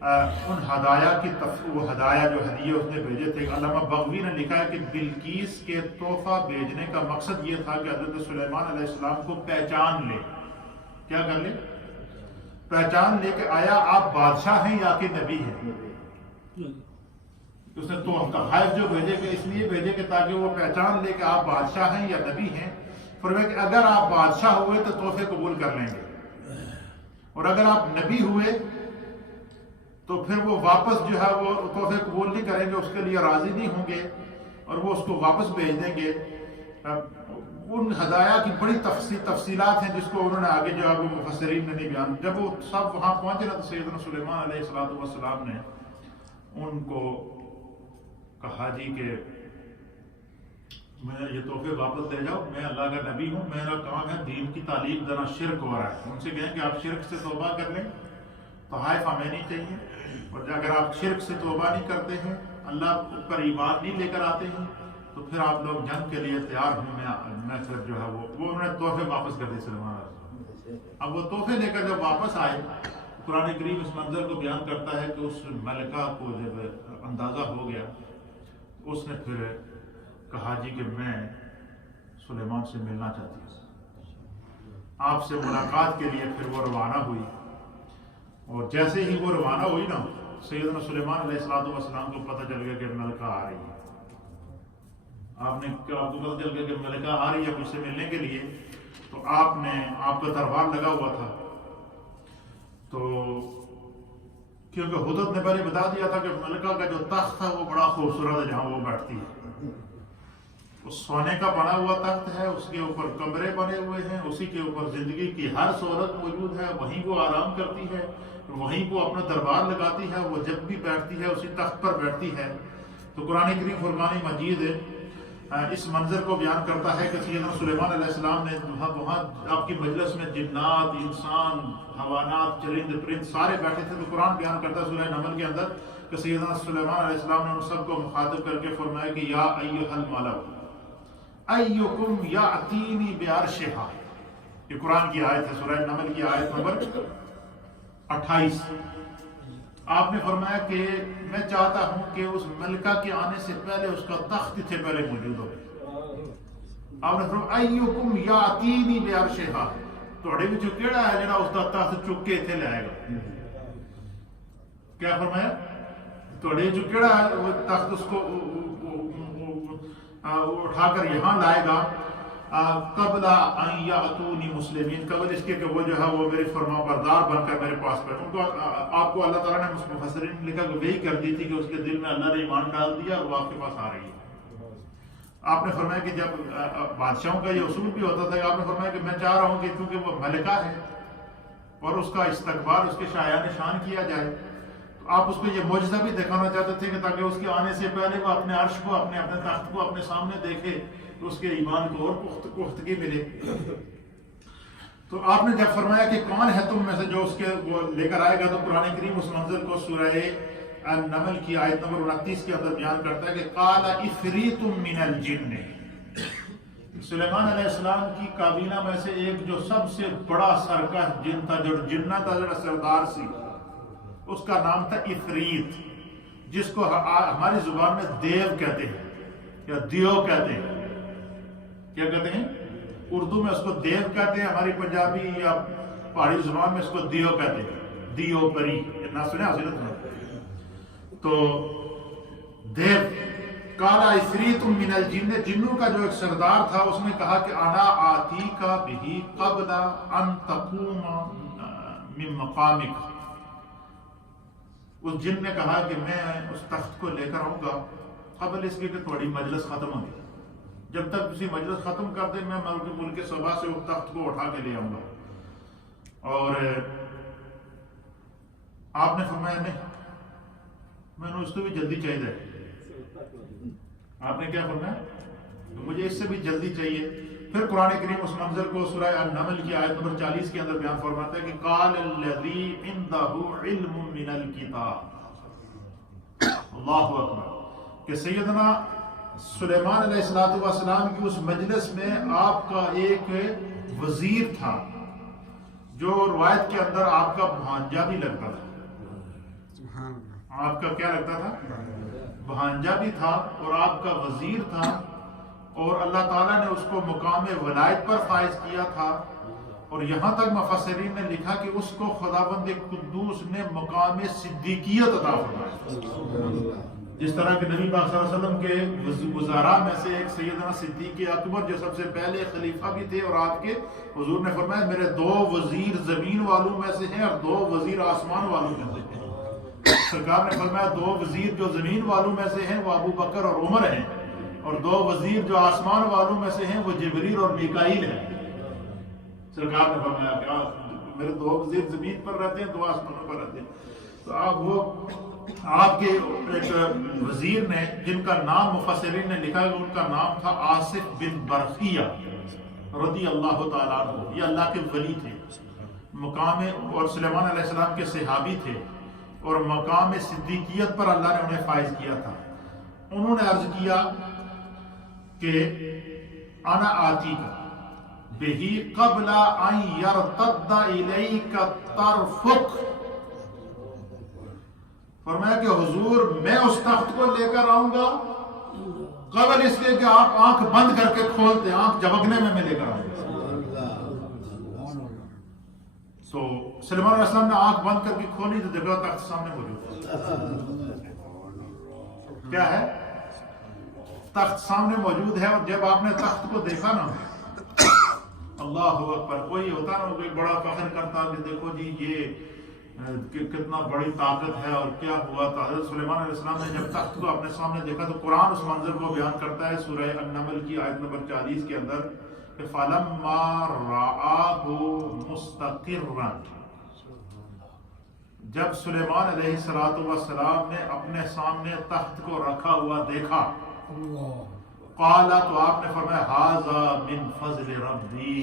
ان ہدایہ کی وہ ہدایہ جو ہدیے اس نے بھیجے تھے، علامہ بغوی نے لکھا ہے کہ بلقیس کے تحفہ بھیجنے کا مقصد یہ تھا کہ حضرت سلیمان علیہ السلام کو پہچان لے۔ کیا کر لے؟ پہچان لے کہ آیا آپ بادشاہ ہیں یا کہ نبی ہیں۔ اس نے تحائف جو بھیجے کہ اس لیے بھیجے کہ تاکہ وہ پہچان لے کہ آپ بادشاہ ہیں یا نبی ہیں۔ فرمایا کہ اگر آپ بادشاہ ہوئے تو تحفے قبول کر لیں گے، اور اگر آپ نبی ہوئے تو پھر وہ واپس جو ہے وہ تحفے قبول نہیں کریں گے، اس کے لیے راضی نہیں ہوں گے اور وہ اس کو واپس بھیج دیں گے۔ ان ہدایہ کی بڑی تفصیلات ہیں جس کو انہوں نے آگے جو ہے وہ مفسرین نے نہیں بیان۔ جب وہ سب وہاں پہنچے نا تو سیدنا سلیمان علیہ السلام نے ان کو کہا جی کہ میں یہ تحفے واپس لے جاؤ، میں اللہ کا نبی ہوں، میرا کام ہے دین کی تعلیم دینا، شرک ہو رہا ہے۔ ان سے کہیں کہ آپ شرک سے توبہ کر لیں، تحائف ہمیں نہیں چاہیے، اور اگر آپ شرک سے توبہ نہیں کرتے ہیں، اللہ پر ایمان نہیں لے کر آتے ہیں تو پھر آپ لوگ جنگ کے لیے تیار ہوں، میں پھر جو ہے وہ انہوں نے تحفے واپس کر دیے سلیمان علیہ السلام۔ اب وہ تحفے لے کر جب واپس آئے، قرآن کریم اس منظر کو بیان کرتا ہے کہ اس ملکہ کو جب اندازہ ہو گیا، اس نے پھر کہا جی کہ میں سلیمان سے ملنا چاہتی ہوں۔ آپ سے ملاقات کے لیے پھر وہ روانہ ہوئی، اور جیسے ہی وہ روانہ ہوئی نا، سیدنا سلیمان علیہ السلام کو پتہ چل گیا کہ ملکہ آ رہی ہے۔ آپ کو پتہ چل گیا کہ ملکہ آ رہی ہے مجھ سے ملنے کے لیے، تو آپ کا دربار لگا ہوا تھا، تو کیونکہ حدت نے پہلے بتا دیا تھا کہ ملکہ کا جو تخت تھا وہ بڑا خوبصورت ہے، جہاں وہ بیٹھتی ہے، اس سونے کا بنا ہوا تخت ہے، اس کے اوپر کمرے بنے ہوئے ہیں، اسی کے اوپر زندگی کی ہر سہولت موجود ہے، وہیں وہ آرام کرتی ہے، وہیں وہ اپنا دربار لگاتی ہے، وہ جب بھی بیٹھتی ہے اسی تخت پر بیٹھتی ہے۔ تو قرآن کریم فرقان مجید اس منظر کو بیان کرتا ہے کہ سیدنا سلیمان علیہ السلام نے وہاں آپ کی مجلس میں جنات، انسان، حیوانات، چرند پرند سارے بیٹھے تھے، تو قرآن بیان کرتا ہے سورہ نمل کے اندر کہ سیدنا سلیمان علیہ السلام نے ان سب کو مخاطب کر کے فرمایا کہ یا ایھا الملأ ایکم یاتینی بعرشھا۔ یہ قرآن کی آیت ہے، سورہ نمل کی آیت نمبر 28۔ آپ نے فرمایا کہ میں چاہتا ہوں کہ اس ملکہ کے آنے سے پہلے اس کا تخت سے پہلے موجود ہو۔ آپ نے فرمایا ایکم یاتینی بعرشھا، تھوڑے وچوں کیڑا ہے جڑا اس کا تخت چک کے ایتھے لے آئے گا؟ کیا فرمایا؟ تھوڑے وچوں کیڑا ہے وہ تخت اس کو اٹھا کر یہاں لائے گا قبل ان یاتونی مسلمین، قبل اس کے کہ وہ جو ہے وہ میرے فرما بردار بن کر میرے پاس بیٹھے۔ ان کو آپ کو اللہ تعالیٰ نے مفسرین نے لکھا کہ وہی کر دی تھی کہ اس کے دل میں اللہ نے ایمان ڈال دیا اور وہ آپ کے پاس آ رہی ہے۔ آپ نے فرمایا کہ جب بادشاہوں کا یہ اصول بھی ہوتا تھا کہ آپ نے فرمایا کہ میں چاہ رہا ہوں کہ کیونکہ وہ ملکہ ہے اور اس کا استقبال اس کے شایان شان کیا جائے، تو آپ اس کو یہ معجزہ بھی دکھانا چاہتے تھے کہ تاکہ اس کے آنے سے پہلے وہ اپنے عرش کو اپنے تخت کو اپنے سامنے دیکھے تو اس کے ایمان کو اور پختگی ملے۔ تو آپ نے جب فرمایا کہ کون ہے تم میں سے جو اس کے وہ لے کر آئے گا، تو قرآن کریم اس منظر کو سورہ النمل کی آیت نمبر 29 کے اندر بیان کرتا ہے کہ قال عفریت من الجن، سلیمان علیہ السلام کی کابینہ میں سے ایک جو سب سے بڑا سرکش جن تھا، جو جنہ تھا، جو سردار سی، اس کا نام تھا عفریت، جس کو ہماری زبان میں دیو کہتے ہیں یا دیو کہتے ہیں۔ کیا کہتے ہیں؟ اردو میں اس کو دیو کہتے ہیں، ہماری پنجابی یا پہاڑی زبان میں اس کو دیو کہتے ہیں، دیو پری، اتنا سنے حاصل ہے۔ تو دیو کالا عفریت من الجن، جنوں کا جو ایک سردار تھا، اس نے کہا کہ انا آتیک بہ قبل ان تقوم من مقامک، اس جن نے کہا کہ میں اس تخت کو لے کر آؤں گا قبل اس کے کہ تھوڑی مجلس ختم ہو گئی، جب تک کسی مجلس ختم کر دے میں ملک صبا سے اس تخت کو اٹھا کے لے آؤں گا۔ اور آپ نے فرمایا نہیں، میں نے اس کو بھی جلدی چاہیے۔ آپ نے کیا فرمایا؟ مجھے اس سے بھی جلدی چاہیے۔ پھر قرآن کریم اس منظر کو سورہ النمل کی آیت نمبر 40 کے اندر بیان فرماتا ہے کہ قال الذی عنده علم من الکتاب، اللہ اکبر، کہ سیدنا سلیمان علیہ السلام کی اس مجلس میں آپ کا ایک وزیر تھا جو روایت کے اندر آپ کا بھانجا بھی لگتا تھا۔ آپ کا کیا لگتا تھا؟ بھانجا بھی تھا اور آپ کا وزیر تھا، اور اللہ تعالیٰ نے اس کو مقام ولایت پر فائز کیا تھا، اور یہاں تک مفسرین نے لکھا کہ اس کو خداوند قدوس نے مقام صدیقیت عطا فرمایا، جس طرح کہ نبی پاک صلی اللہ علیہ وسلم کے وزراء میں سے ایک سیدنا صدیق اکبر جو سب سے پہلے خلیفہ بھی تھے، اور آپ کے حضور نے فرمایا میرے 2 وزیر زمین والوں میں سے ہیں اور 2 وزیر آسمان والوں میں سے ہیں۔ سرکار نے فرمایا 2 وزیر جو زمین والوں میں سے ہیں وہ ابو بکر اور عمر ہیں، اور 2 وزیر جو آسمان والوں میں سے ہیں وہ جبریل اور میکائیل ہیں۔ سرکار نے فرمایا کہ میرے 2 وزیر زمین پر رہتے ہیں، 2 آسمانوں پر رہتے ہیں۔ تو آپ کے ایک وزیر نے، جن کا نام مفسرین نے لکھا کہ ان کا نام تھا آصف بن برخیہ رضی اللہ تعالیٰ عنہ، یہ اللہ کے ولی تھے، مقام اور سلیمان علیہ السلام کے صحابی تھے، اور مقام صدیقیت پر اللہ نے انہیں فائز کیا تھا۔ انہوں نے عرض کیا کہ انا آتیک بہ قبل ان یرتد الیک طرفک، فرمایا کہ حضور میں اس تخت کو لے کر آؤں گا قبل اس کے کہ آپ آنکھ بند کر کے کھولتے، آنکھ جھپکنے میں لے کر آؤں گا۔ تو سلیمان علیہ السلام نے آنکھ بند کر کے کھولی تو دیکھا تخت سامنے موجود ہے۔ کیا ہے؟ تخت سامنے موجود ہے، اور جب آپ نے تخت کو دیکھا نا، اللہ اکبر، کوئی ہوتا نا کوئی بڑا فخر کرتا کہ دیکھو جی یہ کتنا بڑی طاقت ہے اور کیا ہوا تھا۔ حضرت سلیمان علیہ السلام نے جب تخت کو اپنے سامنے دیکھا تو قرآن اس منظر کو بیان کرتا ہے سورہ النمل کی آیت نمبر 40 کے اندر کہ فَلَمَّا رَآهُ مُسْتَقِرًّا، جب سلیمان علیہ السلام نے اپنے سامنے تخت کو رکھا ہوا دیکھا، قال، تو آپ نے فرمایا هَذَا مِن فَضْلِ رَبِّي،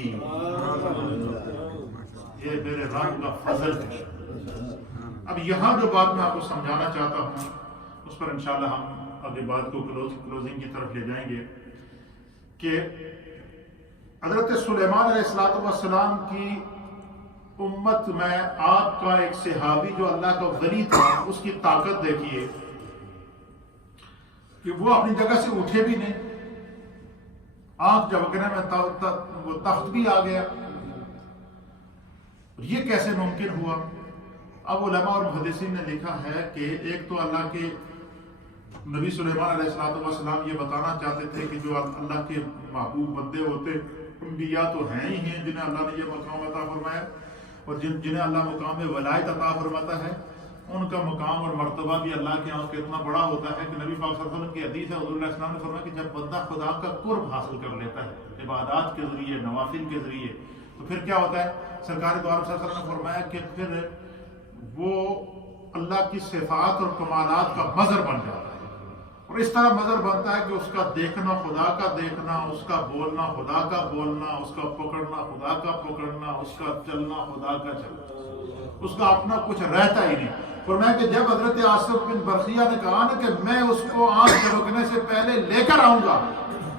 یہ میرے رب کا فضل ہے۔ اب یہاں جو بات میں آپ کو سمجھانا چاہتا ہوں اس پر انشاءاللہ ہم آگے بات کو کلوزنگ کی طرف لے جائیں گے کہ حضرت سلیمان علیہ السلام کی امت میں آپ کا ایک صحابی جو اللہ کا ولی تھا، اس کی طاقت دیکھیے کہ وہ اپنی جگہ سے اٹھے بھی نہیں، آنکھ جھپکنے میں وہ تخت بھی آ گیا، یہ کیسے ممکن ہوا؟ اب علماء اور محدثین نے لکھا ہے کہ ایک تو اللہ کے نبی سلیمان علیہ السلام یہ بتانا چاہتے تھے کہ جو اللہ کے محبوب بندے ہوتے انبیاء تو ہیں ہی ہیں جنہیں اللہ نے یہ مقام عطا فرمایا اور جنہیں اللہ مقام ولایت عطا فرماتا ہے، ان کا مقام اور مرتبہ بھی اللہ کے یہاں اتنا بڑا ہوتا ہے کہ نبی پاک صلی اللہ علیہ وسلم کی حدیث ہے، حضور علیہ السلام نے فرمایا کہ جب بندہ خدا کا قرب حاصل کر لیتا ہے عبادات کے ذریعے، نوافل کے ذریعے، تو پھر کیا ہوتا ہے؟ سرکار دو عالم صلی اللہ علیہ وسلم نے فرمایا کہ پھر وہ اللہ کی صفات اور کمالات کا مظہر بن جاتا ہے، اور اس طرح مظہر بنتا ہے کہ اس کا دیکھنا خدا کا دیکھنا، اس کا بولنا خدا کا بولنا، اس کا پکڑنا خدا کا پکڑنا، اس کا چلنا خدا کا چلنا، اس کا اپنا کچھ رہتا ہی نہیں۔ فرمایا کہ جب حضرت آصف بن برقیہ نے کہا نا کہ میں اس کو آنکھ جھپکنے سے پہلے لے کر آؤں گا،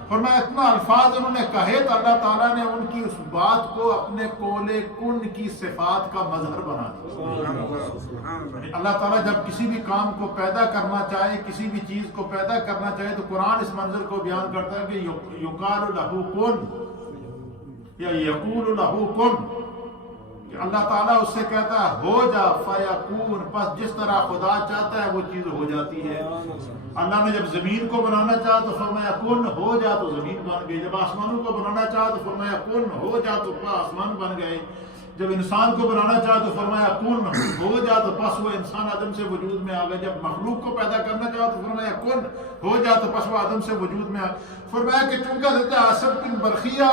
فرمایا اتنا الفاظ انہوں نے کہے تو اللہ تعالیٰ نے ان کی اس بات کو اپنے کول کن کی صفات کا مظہر بنا دیا۔ اللہ تعالیٰ جب کسی بھی کام کو پیدا کرنا چاہے، کسی بھی چیز کو پیدا کرنا چاہے، تو قرآن اس منظر کو بیان کرتا ہے کہ یقال لہ کن یا یقول لہ کن، کہ اللہ تعالیٰ اس سے کہتا ہے ہو جا فیکون، پس جس طرح خدا چاہتا ہے وہ چیز ہو جاتی ہے۔ اللہ نے جب زمین کو بنانا چاہا تو فرمایا کن ہو جا تو زمین بن گئی، جب آسمانوں کو بنانا چاہا تو فرمایا کن ہو جا تو آسمان بن گئے، جب انسان کو بنانا چاہا تو فرمایا کن ہو جا تو پس وہ انسان آدم سے وجود میں آ گیا، جب مخلوق کو پیدا کرنا چاہا تو فرمایا کن ہو جا تو پس وہ آدم سے وجود میں آ گیا۔ فرمایا کہ چونکہ حضرت آصف بن برقیہ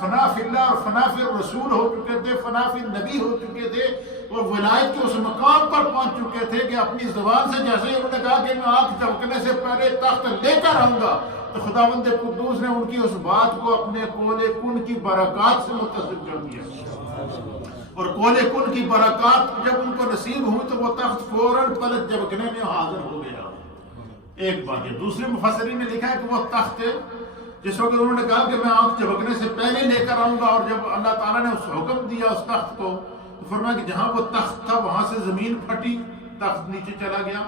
فنا فی اللہ اور فنا فی الرسول ہو چکے تھے، فنا فی النبی ہو چکے تھے، اور ولایت کے اس مقام پر پہنچ چکے تھے کہ اپنی زبان سے جیسے ہی انہوں نے کہا کہ میں آنکھ جھپکنے سے پہلے تخت لے کر آؤں گا، تو خداوند قدوس نے ان کی اس بات کو اپنے کول کن کی برکات سے متصل کر دیا، اور کول کن کی برکات جب ان کو نصیب ہوئی تو وہ تخت فوراً پلٹ جھپکنے میں حاضر ہو گیا۔ ایک بات ہے۔ دوسرے مفسرین نے لکھا ہے کہ وہ تخت جس وقت انہوں نے کہا کہ میں آنکھ جھپکنے سے پہلے لے کر آؤں گا، اور جب اللہ تعالیٰ نے اس حکم دیا اس تخت کو، تو فرمایا کہ جہاں وہ تخت تھا وہاں سے زمین پھٹی، تخت نیچے چلا گیا،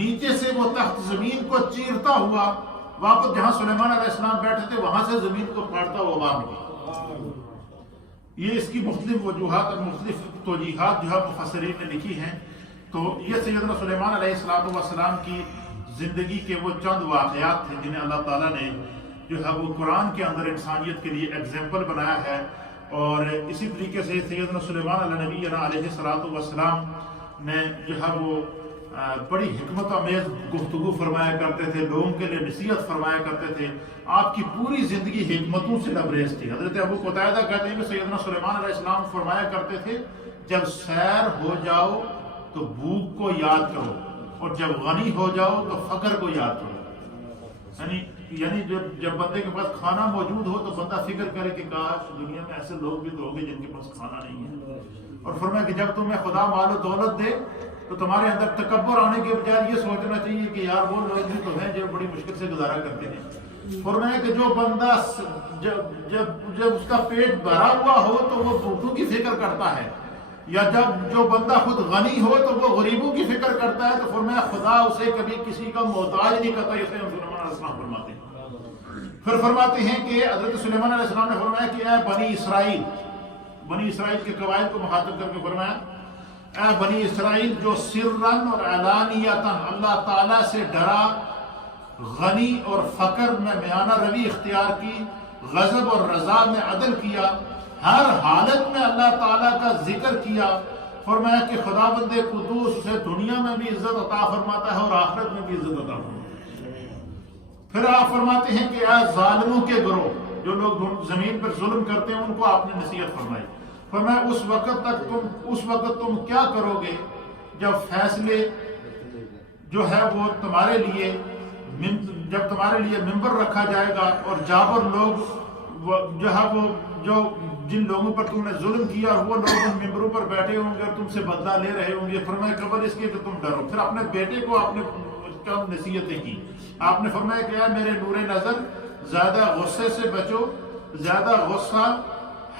نیچے سے وہ تخت زمین کو چیرتا ہوا واپس جہاں سلیمان علیہ السلام بیٹھے تھے وہاں سے زمین کو پھاڑتا ہوا واپس گیا۔ یہ اس کی مختلف وجوہات اور مختلف توجیحات جو ہے مفسرین نے لکھی ہیں۔ تو یہ سیدنا سلیمان علیہ السلام کی زندگی کے وہ چند واقعات تھے جنہیں اللہ تعالیٰ نے جو ہے وہ قرآن کے اندر انسانیت کے لیے ایگزامپل بنایا ہے، اور اسی طریقے سے سیدنا سلیمان علیہ نبی علیہ السلام نے جو ہے وہ بڑی حکمت آمیز گفتگو فرمایا کرتے تھے، لوگوں کے لیے نصیحت فرمایا کرتے تھے، آپ کی پوری زندگی حکمتوں سے لبریز تھی۔ حضرت ابو قتادہ کہتے ہیں کہ سیدنا سلیمان علیہ السلام فرمایا کرتے تھے جب سیر ہو جاؤ تو بھوک کو یاد کرو، اور جب غنی ہو جاؤ تو فقر کو یاد کرو۔ یعنی جب بندے کے پاس کھانا موجود ہو تو بندہ فکر کرے کہ کاش دنیا میں ایسے لوگ بھی تو ہوں گے جن کے پاس کھانا نہیں ہے، اور فرمایا کہ جب تمہیں خدا مال و دولت دے تو تمہارے اندر تکبر آنے کے بجائے یہ سوچنا چاہیے کہ یار وہ لوگ بھی تو ہیں جو بڑی مشکل سے گزارا کرتے ہیں۔ فرمایا کہ جو بندہ جب اس کا پیٹ بھرا ہوا ہو تو وہ بھوکوں کی فکر کرتا ہے، یا جب جو بندہ خود غنی ہو تو وہ غریبوں کی فکر کرتا ہے، تو فرمایا خدا اسے کبھی کسی کا محتاج نہیں کرتا، اسے سلیمان علیہ السلام فرماتے ہیں۔ پھر فرماتے ہیں کہ حضرت سلیمان علیہ السلام نے فرمایا کہ اے بنی اسرائیل کے قبائل کو مخاطب کر کے فرمایا اے بنی اسرائیل جو سرن اور علانیتاً اللہ تعالیٰ سے ڈرا، غنی اور فقر میں میانہ روی اختیار کی، غضب اور رضا میں عدل کیا، ہر حالت میں اللہ تعالیٰ کا ذکر کیا، فرمایا کہ خداوند قدوس اسے دنیا میں بھی عزت عطا فرماتا ہے اور آخرت میں بھی عزت عطا فرماتا ہے۔ پھر آپ فرماتے ہیں کہ اے ظالموں کے گروہ، جو لوگ زمین پر ظلم کرتے ہیں ان کو آپ نے نصیحت فرمائی، فرمایا اس وقت تم کیا کرو گے جب فیصلے جو ہے وہ تمہارے لیے جب تمہارے لیے ممبر رکھا جائے گا، اور جابر لوگ جو ہے وہ جو جن لوگوں پر تم نے ظلم کیا اور وہ لوگ ان ممبروں پر بیٹھے ہوں گے اور تم سے بدلہ لے رہے ہوں گے، فرمایا قبل اس کے کہ تم ڈرو۔ پھر اپنے بیٹے کو آپ نے چند نصیحتیں کی، آپ نے فرمایا کہ اے میرے نور نظر زیادہ غصے سے بچو، زیادہ غصہ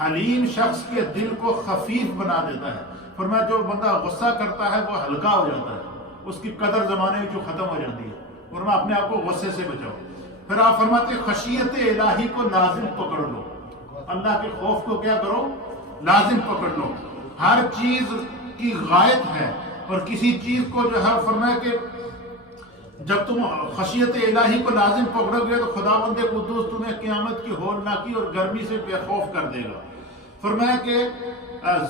حلیم شخص کے دل کو خفیف بنا دیتا ہے، فرمایا جو بندہ غصہ کرتا ہے وہ ہلکا ہو جاتا ہے، اس کی قدر زمانے میں جو ختم ہو جاتی ہے، فرمایا اپنے آپ کو غصے سے بچاؤ۔ پھر آپ فرماتے خشیت الہی کو لازم پکڑ لو، اللہ کے خوف کو کیا کرو، لازم پکڑ لو۔ ہر چیز کی غائب ہے، اور کسی چیز کو جو ہے فرمایا کہ جب تم خشیت الہی کو لازم پکڑو گے تو خداوند قدوس تمہیں قیامت کی ہولناکی اور گرمی سے بے خوف کر دے گا۔ فرمایا کہ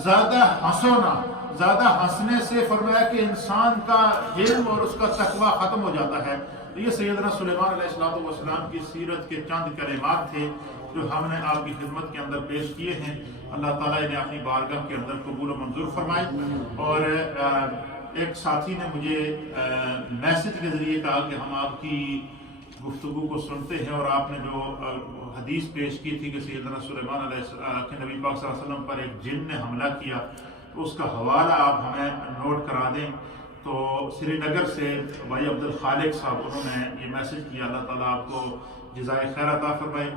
زیادہ ہنسو نہ، زیادہ ہنسنے سے فرمایا کہ انسان کا حلم اور اس کا تقوی ختم ہو جاتا ہے. تو یہ سیدنا سلیمان علیہ السلام کی سیرت کے چند کلمات تھے جو ہم نے آپ کی خدمت کے اندر پیش کیے ہیں. اللہ تعالیٰ انہیں اپنی بارگاہ کے اندر قبول و منظور فرمائے. اور ایک ساتھی نے مجھے میسج کے ذریعے کہا کہ ہم آپ کی گفتگو کو سنتے ہیں اور آپ نے جو حدیث پیش کی تھی کہ سیدنا سلیمان علیہ السلام کے نبی پاک صلی اللہ علیہ وسلم پر ایک جن نے حملہ کیا، تو اس کا حوالہ آپ ہمیں نوٹ کرا دیں. تو سری نگر سے بھائی عبد الخالق صاحب انہوں نے یہ میسج کیا. اللہ تعالیٰ آپ کو جزائے خیر عطا فرمائے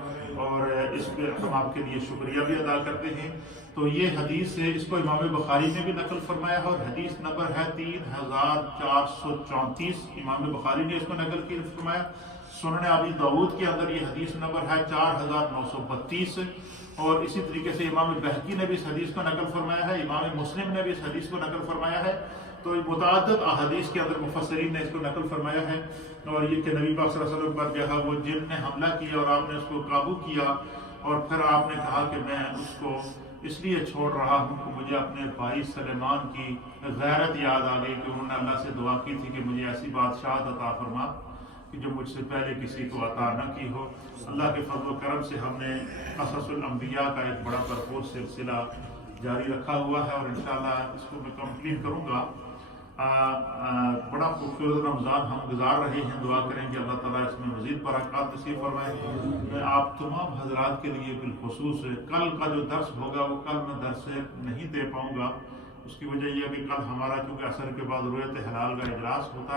اور اس پہ ہم آپ کے لیے شکریہ بھی ادا کرتے ہیں. تو یہ حدیث ہے، اس کو امام بخاری نے بھی نقل فرمایا ہے اور حدیث نمبر ہے 3434. امام بخاری نے اس کو نقل کی فرمایا. سنن ابی داؤد کے اندر یہ حدیث نمبر ہے 4932. اور اسی طریقے سے امام بہقی نے بھی اس حدیث کو نقل فرمایا ہے. امام مسلم نے بھی اس حدیث کو نقل فرمایا ہے. تو متعدد احادیث کے اندر مفسرین نے اس کو نقل فرمایا ہے. اور یہ کہ نبی پاک صلی اللہ علیہ وسلم پر جو ہے وہ جن نے حملہ کیا اور آپ نے اس کو قابو کیا اور پھر آپ نے کہا کہ میں اس کو اس لیے چھوڑ رہا ہوں کہ مجھے اپنے بھائی سلیمان کی غیرت یاد آ گئی کہ انہوں نے اللہ سے دعا کی تھی کہ مجھے ایسی بادشاہت عطا فرما کہ جو مجھ سے پہلے کسی کو عطا نہ کی ہو. اللہ کے فضل و کرم سے ہم نے قصص الانبیاء کا ایک بڑا بھرپور سلسلہ جاری رکھا ہوا ہے اور انشاءاللہ اس کو میں کمپلیٹ کروں گا. بڑا خوبصورت رمضان ہم گزار رہے ہیں. دعا کریں کہ اللہ تعالیٰ اس میں مزید برکات نصیب فرمائے. میں آپ تمام حضرات کے لیے بالخصوص کل کا جو درس ہوگا وہ کل میں درس نہیں دے پاؤں گا. اس کی وجہ یہ ہے کہ کل ہمارا چونکہ عصر کے بعد رویت ہلال کا اجلاس ہوتا ہے.